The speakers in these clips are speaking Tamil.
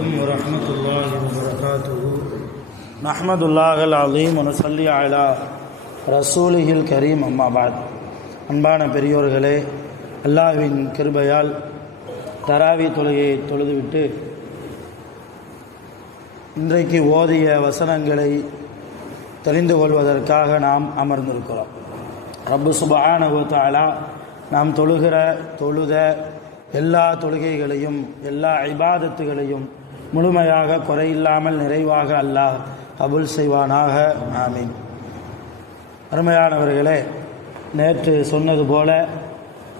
عليكم ورحمة الله وبركاته نحمد الله العظيم ونصلي على رسوله الكريم أما بعد. அன்பான பெரியோர்களே, அல்லாஹ்வின் கிருபையால் தராவி தொழுகையை தொழுதுவிட்டு இன்றைக்கு ஓதிய வசனங்களை தெரிந்து கொள்வதற்காக நாம் அமர்ந்திருக்கிறோம். ரப்பு சுப்ஹானஹு வ தஆலா நாம் தொழுத எல்லா தொழுகைகளையும் எல்லா இபாதத்துகளையும் முழுமையாக குறையில்லாமல் நிறைவாக அல்லாஹ் கபூல் செய்வானாக. ஆமீன். அருமையானவர்களே, நேற்று சொன்னது போல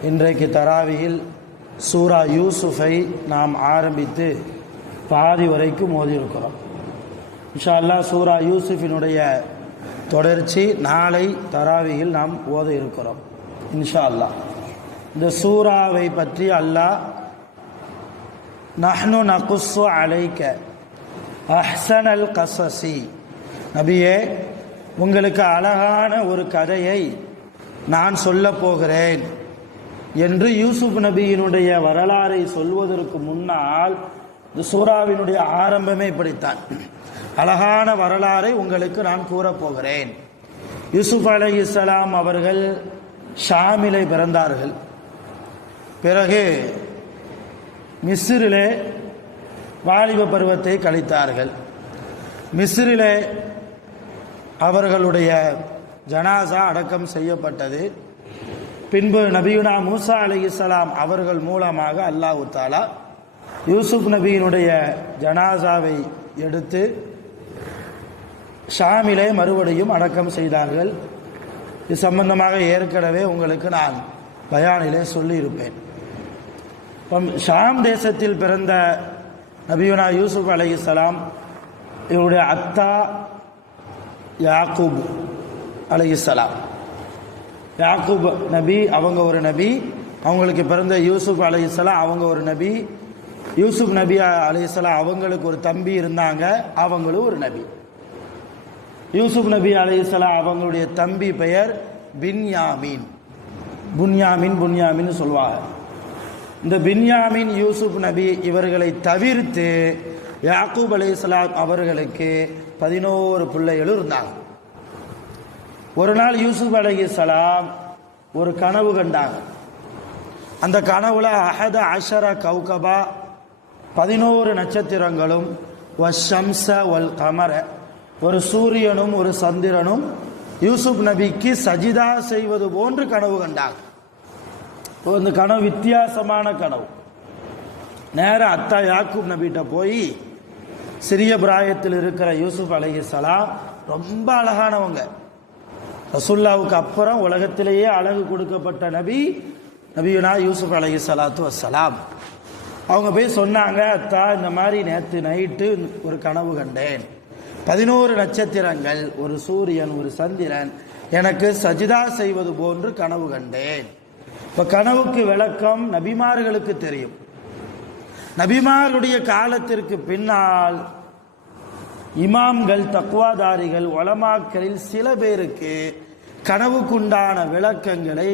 இன்றைக்கு தராவியில் சூரா யூசுஃபை நாம் ஆரம்பித்து பாதி வரைக்கும் ஓதியிருக்கிறோம். இன்ஷா அல்லாஹ் சூரா யூசுஃபினுடைய தொடர்ச்சி நாளை தராவியில் நாம் ஓத இருக்கிறோம் இன்ஷா அல்லாஹ். இந்த சூராவை பற்றி அல்லாஹ் நஹ்னு நகுஸ்ஸு அலைக அஹ்ஸனல் கஸஸி, நபியே உங்களுக்கு அழகான ஒரு கதையை நான் சொல்ல போகிறேன் என்று யூசுப் நபியினுடைய வரலாறை சொல்வதற்கு முன்னால் இந்த சூராவினுடைய ஆரம்பமே இப்படித்தான். அழகான வரலாறை உங்களுக்கு நான் கூறப்போகிறேன். யூசுப் அலைஹிஸ்ஸலாம் அவர்கள் ஷாமிலே பிறந்தார்கள். பிறகு மிஸ்ரிலே வாலிப பருவத்தை கழித்தார்கள். மிஸ்ரிலே அவர்களுடைய ஜனாசா அடக்கம் செய்யப்பட்டது. பின்பு நபியுனா மூசா அலைஹிஸ்ஸலாம் அவர்கள் மூலமாக அல்லாஹ் தஆலா யூசுப் நபியினுடைய ஜனாசாவை எடுத்து ஷாமிலே மறுபடியும் அடக்கம் செய்தார்கள். இது சம்பந்தமாக ஏற்கனவே உங்களுக்கு நான் பயானிலே சொல்லியிருப்பேன். ஷாம் தேசத்தில் பிறந்த நபியுனா யூசுப் அலைஹிஸ்ஸலாம் இவருடைய அத்தா யாக்கூப் அலைஹிஸ்ஸலாம், யாக்கூப் நபி அவங்க ஒரு நபி, அவங்களுக்கு பிறந்த யூசுப் அலைஹிஸ்ஸலாம் அவங்க ஒரு நபி, யூசுப் நபி அலைஹிஸ்ஸலாம் அவங்களுக்கு ஒரு தம்பி இருந்தாங்க, அவங்களும் ஒரு நபி. யூசுப் நபி அலைஹிஸ்ஸலாம் அவங்களுடைய தம்பி பெயர் பின்யாமீன். புன்யாமின் சொல்வாங்க. இந்த பின்யாமின் யூசுப் நபி இவர்களை தவிர்த்து யாக்கூப் அலைஹிஸ்ஸலாம் அவர்களுக்கு 11 பிள்ளைகளும் இருந்தாங்க. ஒரு நாள் யூசுப் அலைஹிஸ்ஸலாம் ஒரு கனவு கண்டாங்க. அந்த கனவுல அஹத அஷர கௌகபா 11 நட்சத்திரங்களும் வஷம்ஸ வல் கமர ஒரு சூரியனும் ஒரு சந்திரனும் யூசுப் நபிக்கு சஜிதா செய்வது போன்று கனவு கண்டாங்க. இந்த கனவு வித்தியாசமான கனவு. நேர அத்தா யாக்கூப் நபிகிட்ட போய், சிறிய பிராயத்தில் இருக்கிற யூசுப் அலைஹிஸ்ஸலாம் ரொம்ப அழகானவங்க, ரசூலுல்லாஹ்வுக்கு அப்புறம் உலகத்திலேயே அழகு கொடுக்கப்பட்ட நபியுனா யூசுப் அலைஹிஸ்ஸலாத்து வஸ்ஸலாம். அவங்க போய் சொன்னாங்க, அத்தா இந்த மாதிரி நேற்று நைட்டு ஒரு கனவு கண்டேன், 11 நட்சத்திரங்கள் ஒரு சூரியன் ஒரு சந்திரன் எனக்கு சஜிதா செய்வது போன்று கனவு கண்டேன். இப்போ கனவுக்கு விளக்கம் நபிமார்களுக்கு தெரியும். நபிமார்களுடைய காலத்திற்கு பின்னால் இமாம்கள் தக்வாதாரிகள் உலமாக்களில் சில பேருக்கு கனவுக்குண்டான விளக்கங்களை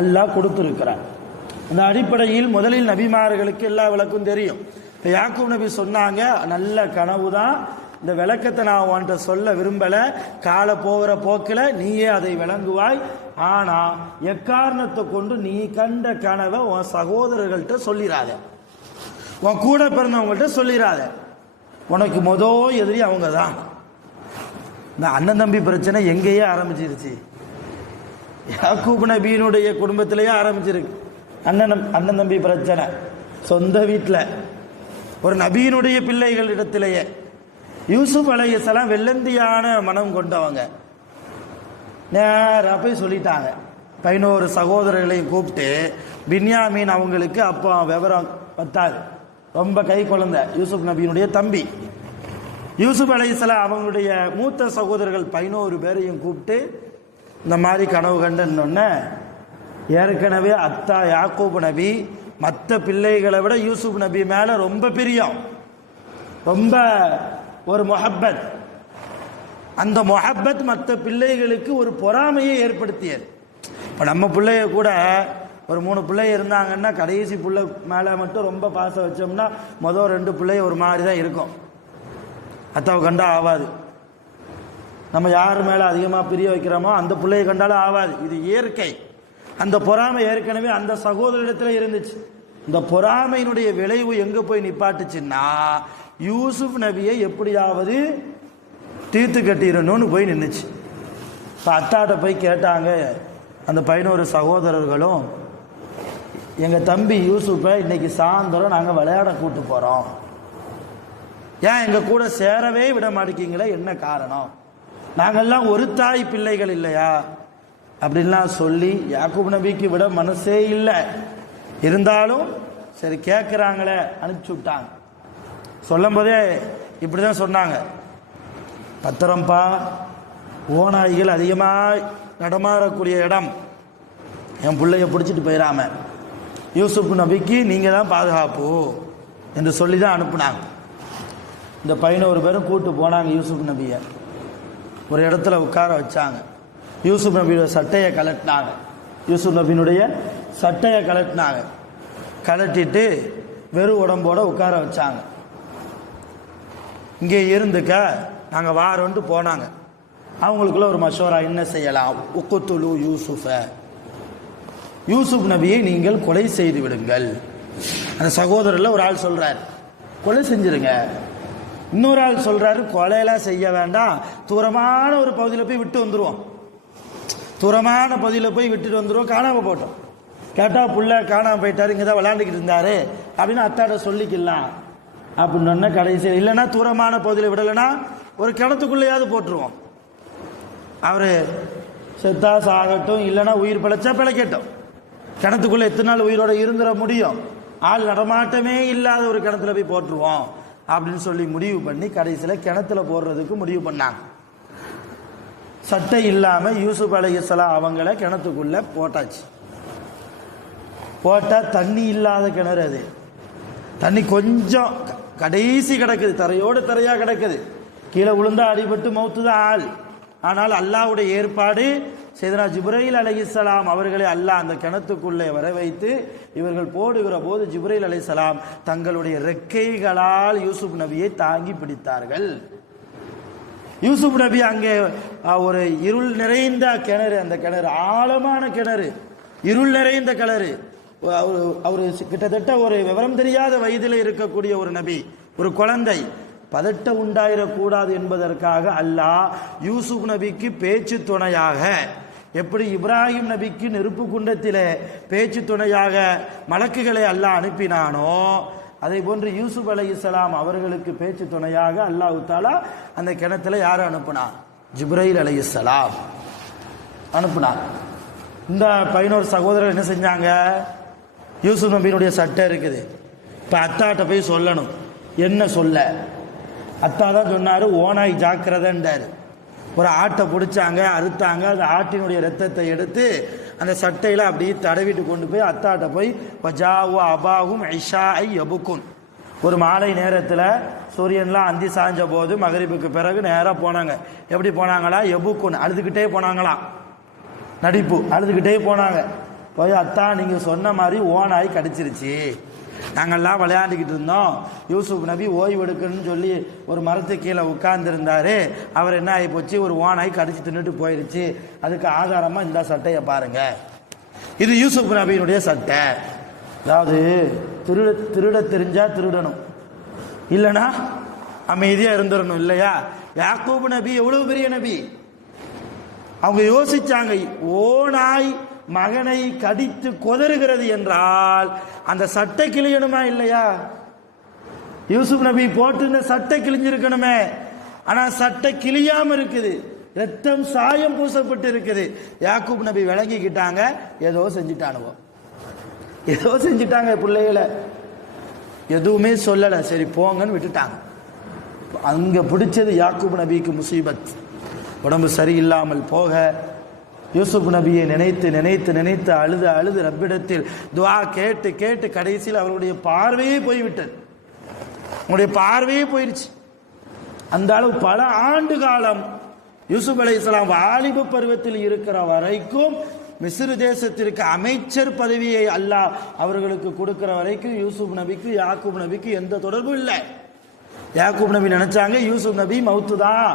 அல்லாஹ் கொடுத்திருக்கிறார். அந்த அடிப்படையில் முதலில் நபிமார்களுக்கு எல்லா விளக்கும் தெரியும். இப்போ யாக்கூப் நபி சொன்னாங்க, நல்ல கனவு தான், இந்த விளக்கத்தை நான் உன்கிட்ட சொல்ல விரும்பல, கால போகிற போக்கில் நீயே அதை விளங்குவாய், ஆனா எக்காரணத்தை கொண்டு நீ கண்ட கனவை உன் சகோதரர்கள்ட்ட சொல்லிடாத, உன் கூட பிறந்தவங்கள்ட்ட சொல்லிடாத, உனக்கு எதிரி அவங்க தான். இந்த அண்ணன் தம்பி பிரச்சனை எங்கேயே ஆரம்பிச்சிருச்சு, யாக்கூப் நபியினுடைய குடும்பத்திலேயே ஆரம்பிச்சிருக்கு. அண்ணன் தம்பி பிரச்சனை சொந்த வீட்டில் ஒரு நபியினுடைய பிள்ளைகளிடத்திலேயே. யூசுப் அலைஹிஸ்ஸலாம் வெள்ளந்தியான மனம் கொண்டவங்க, நேராக போய் சொல்லிட்டாங்க. 11 சகோதரர்களையும் கூப்பிட்டு, பின்யாமீன் அவங்களுக்கு அப்போ விவரம் பத்தாது, ரொம்ப கை குழந்தை, யூசுப் நபியினுடைய தம்பி. யூசுப் அலைஹிஸ்ஸலாம் அவங்களுடைய மூத்த சகோதரர்கள் 11 பேரையும் கூப்பிட்டு இந்த மாதிரி கனவு கண்டோன்னே, ஏற்கனவே அத்தா யாக்கூப் நபி மற்ற பிள்ளைகளை விட யூசுப் நபி மேலே ரொம்ப பிரியம், ரொம்ப ஒரு முஹப்பத். அந்த முஹப்பத் மற்ற பிள்ளைகளுக்கு ஒரு பொறாமையை ஏற்படுத்தியது. இப்போ நம்ம பிள்ளைய கூட ஒரு 3 பிள்ளை இருந்தாங்கன்னா கடைசி பிள்ளை மேலே மட்டும் ரொம்ப பாசம் வச்சோம்னா மொதல் 2 பிள்ளை ஒரு மாதிரி தான் இருக்கும், அத்தாவை கண்டா ஆகாது. நம்ம யார் மேலே அதிகமாக பிரிய வைக்கிறோமோ அந்த பிள்ளையை கண்டாலும் ஆகாது. இது இயற்கை. அந்த பொறாமை ஏற்கனவே அந்த சகோதரிடத்தில் இருந்துச்சு. இந்த பொறாமையினுடைய விளைவு எங்கே போய் நிப்பாட்டுச்சுன்னா யூசுப் நபியை எப்படியாவது தீர்த்து கட்டிடணும்னு போய் நின்றுச்சு. இப்போ அத்தாட்ட போய் கேட்டாங்க அந்த 11 சகோதரர்களும், எங்கள் தம்பி யூசுஃபை இன்னைக்கு சாயந்தரம் நாங்கள் விளையாட கூட்டு போகிறோம், ஏன் எங்கள் கூட சேரவே விட மாட்டேங்கிங்களே, என்ன காரணம், நாங்கள்லாம் ஒரு தாய் பிள்ளைகள் இல்லையா அப்படின்லாம் சொல்லி யாக்கூப் நபிக்கு விட மனசே இல்லை. இருந்தாலும் சரி கேட்குறாங்களே அனுப்பிச்சி விட்டாங்க. சொல்லும் போதே இப்படி தான் சொன்னாங்க, பத்திரம்பா, ஓநாய்கள் அதிகமாக நடமாறக்கூடிய இடம், என் பிள்ளைய பிடிச்சிட்டு போயிடாம யூசுப் நபிக்கு நீங்கள் தான் பாதுகாப்பு என்று சொல்லி தான் அனுப்புனாங்க. இந்த 11 பேரும் கூட்டு போனாங்க. யூசுப் நபியை ஒரு இடத்துல உட்கார வச்சாங்க. யூசுப் நபியோட சட்டையை கலட்டினாங்க. யூசுப் நபியினுடைய சட்டையை கலட்டினாங்க. கலட்டிட்டு வெறும் உடம்போட உட்கார வச்சாங்க. இங்கே இருந்துக்க நாங்கள் வாரோன்ட்டு போனாங்க. அவங்களுக்குள்ள ஒரு மஷோரா, என்ன செய்யலாம், உக்குத்துலு யூசுஃப, யூசுப் நபியை நீங்கள் கொலை செய்து விடுங்கள். அந்த சகோதரர்ல ஒரு ஆள் சொல்றார் கொலை செஞ்சிருங்க, இன்னொரு ஆள் சொல்றாரு கொலையெல்லாம் செய்ய வேண்டாம், தூரமான ஒரு பகுதியில் போய் விட்டு வந்துடுவோம், தூரமான பகுதியில் போய் விட்டுட்டு வந்துடுவோம், காணாம போட்டோம். கேட்டால் புள்ள காணாம போயிட்டாரு, இங்கே தான் விளையாண்டுக்கிட்டு இருந்தாரு அப்படின்னு அத்தாட சொல்லிக்கலாம் அப்படின்னு. கடைசியில் இல்லைன்னா தூரமான பகுதியில் விடலைன்னா ஒரு கிணத்துக்குள்ளேயாவது போட்டுருவோம், அவரு செத்தா சாகட்டும், இல்லைன்னா உயிர் பிழைச்சா பிழைக்கட்டும், கிணத்துக்குள்ள எத்தனை நாள் உயிரோட இருந்துட முடியும், ஆள் நடமாட்டமே இல்லாத ஒரு கிணத்துல போய் போட்டுருவோம் அப்படின்னு சொல்லி முடிவு பண்ணி கடைசியில் கிணத்துல போடுறதுக்கு முடிவு பண்ணாங்க. சட்டை இல்லாமல் யூசுப் அலைஹிஸ்ஸலாம் அவங்கள கிணத்துக்குள்ள போட்டாச்சு. போட்டால் தண்ணி இல்லாத கிணறு, அது தண்ணி கொஞ்சம் கடைசி கிடக்குது, தரையோடு தரையாக கிடக்குது, கீழே விழுந்தா அடிபட்டு மௌத்து தான் ஆள். ஆனால் அல்லாஹ்வுடைய ஏற்பாடு, சையதுனா ஜிப்ரீல் அலைஹிஸ்ஸலாம் அவர்களை அல்லாஹ் அந்த கிணத்துக்குள்ளே வர வைத்து இவர்கள் போடுகிற போது ஜிப்ரீல் அலைஹிஸ்ஸலாம் தங்களுடைய ரெக்கைகளால் யூசுப் நபியை தாங்கி பிடித்தார்கள். யூசுப் நபி அங்கே ஒரு இருள் நிறைந்த கிணறு, அந்த கிணறு ஆழமான கிணறு, இருள் நிறைந்த கிணறு. அவர் கிட்டத்தட்ட ஒரு விவரம் தெரியாத வயதில் இருக்கக்கூடிய ஒரு நபி, ஒரு குழந்தை, பதட்டம் உண்டாயிடக்கூடாது என்பதற்காக அல்லாஹ் யூசுப் நபிக்கு பேச்சு துணையாக, எப்படி இப்ராஹிம் நபிக்கு நெருப்பு குண்டத்திலே பேச்சு துணையாக மலக்குகளை அல்லாஹ் அனுப்பினானோ அதே போன்று யூசுப் அலைஹிஸ்ஸலாம் அவர்களுக்கு பேச்சு துணையாக அல்லாஹ் தஆலா அந்த கிணத்துல யாரை அனுப்புனான், ஜிப்ரீல் அலைஹிஸ்ஸலாம் அனுப்புனான். இந்த 11 சகோதரர் என்ன செஞ்சாங்க, யூசுப் நபியினுடைய சட்டை இருக்குது, இப்போ அத்தாட்ட போய் சொல்லணும். என்ன சொல்ல, அத்தா தான் சொன்னார், ஓனாய் ஜாக்கிரதைன்றார். ஒரு ஆட்டை பிடிச்சாங்க, அறுத்தாங்க, அந்த ஆட்டினுடைய ரத்தத்தை எடுத்து அந்த சட்டையில் அப்படியே தடவிட்டு கொண்டு போய் அத்தாட்ட போய் வஜாவு அபாகும் ஐஷா ஐ யபுக்குன், ஒரு மாலை நேரத்தில் சூரியன்லாம் அந்தி சாய்ஞ்ச போது மகரிபுக்கு பிறகு நேராக போனாங்க. எப்படி போனாங்களா, யபுக்குன், அழுதுகிட்டே போனாங்களாம், நடிப்பு, அழுதுகிட்டே போனாங்க. போய் அத்தா நீங்கள் சொன்ன மாதிரி ஓனாய் கடிச்சிருச்சு, நாங்கள்லாம் விளையாண்டுக்கிட்டு இருந்தோம், யூசுப் நபி ஓய்வு எடுக்கணும்னு சொல்லி ஒரு மரத்து கீழே உட்கார்ந்துருந்தாரு, அவர் என்ன ஆகி போச்சு, ஒரு ஓனாய் கடிச்சு தின்னுட்டு போயிடுச்சு, அதுக்கு ஆதாரமாக இந்த சட்டையை பாருங்க, இது யூசுப் நபியினுடைய சட்டை. அதாவது திருட தெரிஞ்சா திருடணும், இல்லைன்னா அமைதியாக இருந்துடணும் இல்லையா. யாக்கூப் நபி எவ்வளவு பெரிய நபி, அவங்க யோசிச்சாங்க, ஓனாய் மகனை கடித்து கொதறுகிறது என்றால் அந்த சட்டை கிழியணுமா இல்லையா, யூசுப் நபி போட்டு சட்டை கிழிஞ்சிருக்கணுமே, ஆனா சட்டை கிழியாம இருக்குது, ரத்தம் சாயம் பூசப்பட்டு இருக்குது. யாக்கூப் நபி விளங்கிக்கிட்டாங்க, ஏதோ செஞ்சுட்டானுவோம், ஏதோ செஞ்சுட்டாங்க பிள்ளைகளை, எதுவுமே சொல்லலை, சரி போங்கன்னு விட்டுட்டாங்க. அங்க பிடிச்சது யாக்கூப் நபிக்கு முசீபத், உடம்பு சரியில்லாமல் போக யூசுப் நபியை நினைத்து நினைத்து நினைத்து அழுது அழுது ரப்பிடத்தில் துஆ கேட்டு கேட்டு கடைசியில் அவருடைய பார்வையே போய்விட்டது, அவருடைய பார்வையே போயிடுச்சு. அந்த அளவு பல ஆண்டு காலம் யூசுப் அலைஹிஸ்ஸலாம் வாலிப பருவத்தில் இருக்கிற வரைக்கும் மிஸ்ர் தேசத்திற்கு அமைச்சர் பதவியை அல்லாஹ் அவர்களுக்கு கொடுக்கிற வரைக்கும் யூசுப் நபிக்கு யாக்கூப் நபிக்கு எந்த தொடர்பும் இல்லை. யாக்கூப் நபி நினைச்சாங்க யூசுப் நபி மவுத்து தான்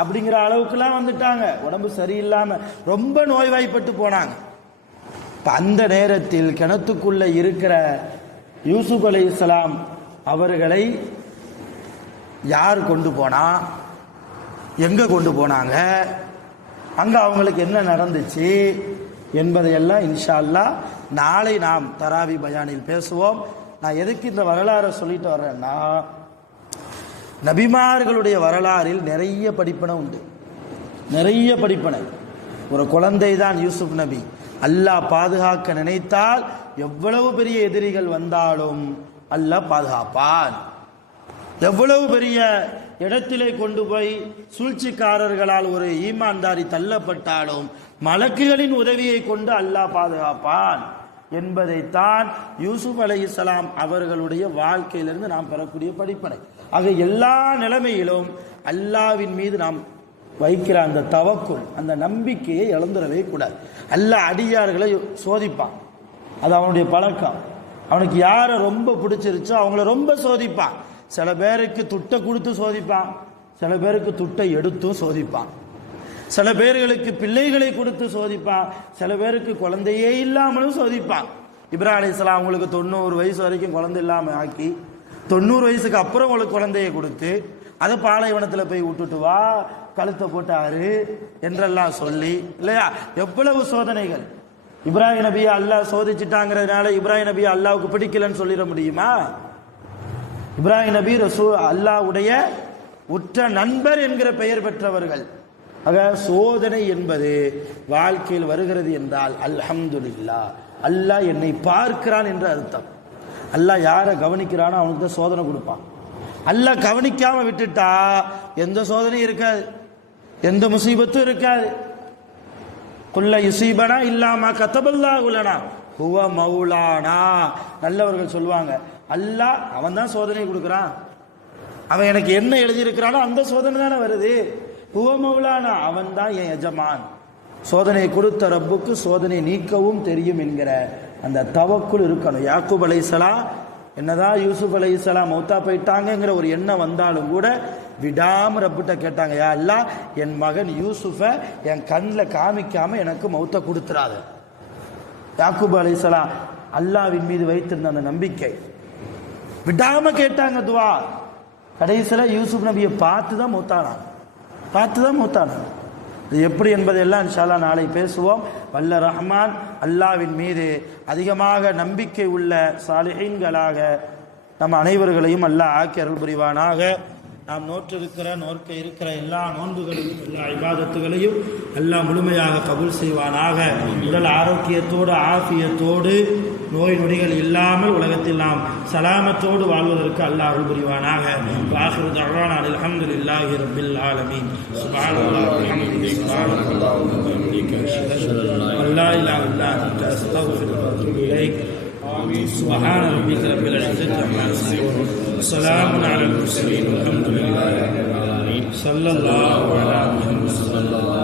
அப்படிங்கிற அளவுக்குலாம் வந்துட்டாங்க. உடம்பு சரியில்லாம ரொம்ப நோய்வாய்ப்பட்டு போனாங்க. அந்த நேரத்தில் கிணத்துக்குள்ள இருக்கிற யூசுப் அலைஹிஸ்ஸலாம் அவர்களை யார் கொண்டு போனா, எங்க கொண்டு போனாங்க, அங்க அவங்களுக்கு என்ன நடந்துச்சு என்பதையெல்லாம் இன்ஷா அல்லாஹ் நாளை நாம் தராவி பயானில் பேசுவோம். நான் எதுக்கு இந்த வரலாறை சொல்லிட்டு வர்றேன்னா, நபிமார்களுடைய வரலாறில் நிறைய படிப்பனை உண்டு, நிறைய படிப்பனை. ஒரு குழந்தை தான் யூசுப் நபி. அல்லாஹ் பாதுகாக்க நினைத்தால் எவ்வளவு பெரிய எதிரிகள் வந்தாலும் அல்லாஹ் பாதுகாப்பான். எவ்வளவு பெரிய இடத்திலே கொண்டு போய் சூழ்ச்சிக்காரர்களால் ஒரு ஈமான்தாரி தள்ளப்பட்டாலும் மலக்குகளின் உதவியை கொண்டு அல்லாஹ் பாதுகாப்பான் என்பதைத்தான் யூசுப் அலைஹிஸ்ஸலாம் அவர்களுடைய வாழ்க்கையிலிருந்து நாம் பெறக்கூடிய படிப்பனை. ஆக எல்லா நிலைமையிலும் அல்லாஹ்வின் மீது நாம் வைக்கிற அந்த தவக்குல், அந்த நம்பிக்கையை இழந்துடவே கூடாது. அல்லாஹ் அடியார்களை சோதிப்பான், அது அவனுடைய பழக்கம். அவனுக்கு யாரை ரொம்ப பிடிச்சிருச்சோ அவங்கள ரொம்ப சோதிப்பான். சில பேருக்கு துட்டை கொடுத்து சோதிப்பான், சில பேருக்கு துட்டை எடுத்தும் சோதிப்பான். சில பேர்களுக்கு பிள்ளைகளை கொடுத்து சோதிப்பான், சில பேருக்கு குழந்தையே இல்லாமலும் சோதிப்பான். இப்ராஹிம் அலைஹிஸ்ஸலாம் அவங்களுக்கு 90 வயசு வரைக்கும் குழந்தை இல்லாமல் ஆக்கி 90 வயசுக்கு அப்புறம் உங்களுக்கு குழந்தையை கொடுத்து அதை பாலைவனத்தில் போய் விட்டுட்டு வா, கழுத்தை போட்டாரு என்றெல்லாம் சொல்லி, இல்லையா எவ்வளவு சோதனைகள். இப்ராஹிம் நபியை அல்லாஹ் சோதிச்சுட்டாங்கிறதுனால இப்ராஹிம் நபியை அல்லாவுக்கு பிடிக்கலன்னு சொல்லிட முடியுமா? இப்ராஹிம் நபி அல்லாஹ்வுடைய உற்ற நண்பர் என்கிற பெயர் பெற்றவர்கள். ஆக சோதனை என்பது வாழ்க்கையில் வருகிறது என்றால் அல்ஹம்துலில்லாஹ், அல்லாஹ் என்னை பார்க்கிறான் என்ற அர்த்தம். அல்லாஹ் யாரை கவனிக்கிறானோ அவனுக்கு தான் சோதனை கொடுப்பான். அல்லாஹ் கவனிக்காம விட்டுட்டா எந்த சோதனையும் இருக்காது, எந்த முசீபத்தும் இருக்காது. குல்ல யுசீபனா இல்லாமா கதபல்லாஹு லனா ஹுவ மௌலானா. நல்லவர்கள் சொல்லுவாங்க, அல்லாஹ் அவன் தான் சோதனை கொடுக்குறான், அவன் எனக்கு என்ன எழுதியிருக்கிறானோ அந்த சோதனை தானே வருது. ஹுவ மௌலானா, அவன் தான் என் எஜமான். சோதனை கொடுத்த ரப்புக்கு சோதனை நீக்கவும் தெரியும் என்கிற அந்த தவக்குள் இருக்கணும். யாக்கூப் அலைஹிஸ்ஸலாம் என்னதான் யூசுப் அலைஹிஸ்ஸலாம் மௌத்தா போயிட்டாங்கிற ஒரு எண்ணம் வந்தாலும் கூட விடாம ரப்பிட்ட கேட்டாங்க, யா அல்லாஹ் என் மகன் யூசுஃபை என் கண்ணில் காமிக்காம எனக்கு மௌத்தா கொடுத்துறாது. யாக்கூப் அலைஹிஸ்ஸலாம் அல்லாஹ்வின் மீது வைத்திருந்த அந்த நம்பிக்கை விடாம கேட்டாங்க துவா. கடைசியில் யூசுப் நபியை பார்த்து தான் மௌத்தானான். இது எப்படி என்பதெல்லாம் இன்ஷா அல்லாஹ் நாளை பேசுவோம். வல்ல ரஹ்மான் அல்லாஹ்வின் மீது அதிகமாக நம்பிக்கை உள்ள சாலிஹீன்களாக நம் அனைவர்களையும் அல்லாஹ் ஆக்கி அருள் புரிவானாக. நாம் நோற்க இருக்கிற எல்லா நோன்புகளையும் எல்லா இபாதத்துகளையும் அல்லாஹ் முழுமையாக கபூல் செய்வானாக. உடல் ஆரோக்கியத்தோடு ஆஃபியத்தோடு நோய் நொடிகள் இல்லாமல் உலகத்தில் நாம் சலாமத்தோடு வாழ்வதற்கு அல்லாஹ் அருள் புரிவானாக. ஆகிரு தஅவானா அல்ஹம்துலில்லாஹி ரப்பில் ஆலமீன். சுப்ஹானல்லாஹி வபிஹம்திஹி சுப்ஹானல்லாஹி வபிஹம்திஹி லா இலாஹா இல்லா அன்த அஸ்தக்ஃபிருக வ அத்தூபு இலைக். سبحان ربك رب العزة عما يصفون وسلام على المرسلين والحمد لله رب العالمين. صلى الله على محمد صلى الله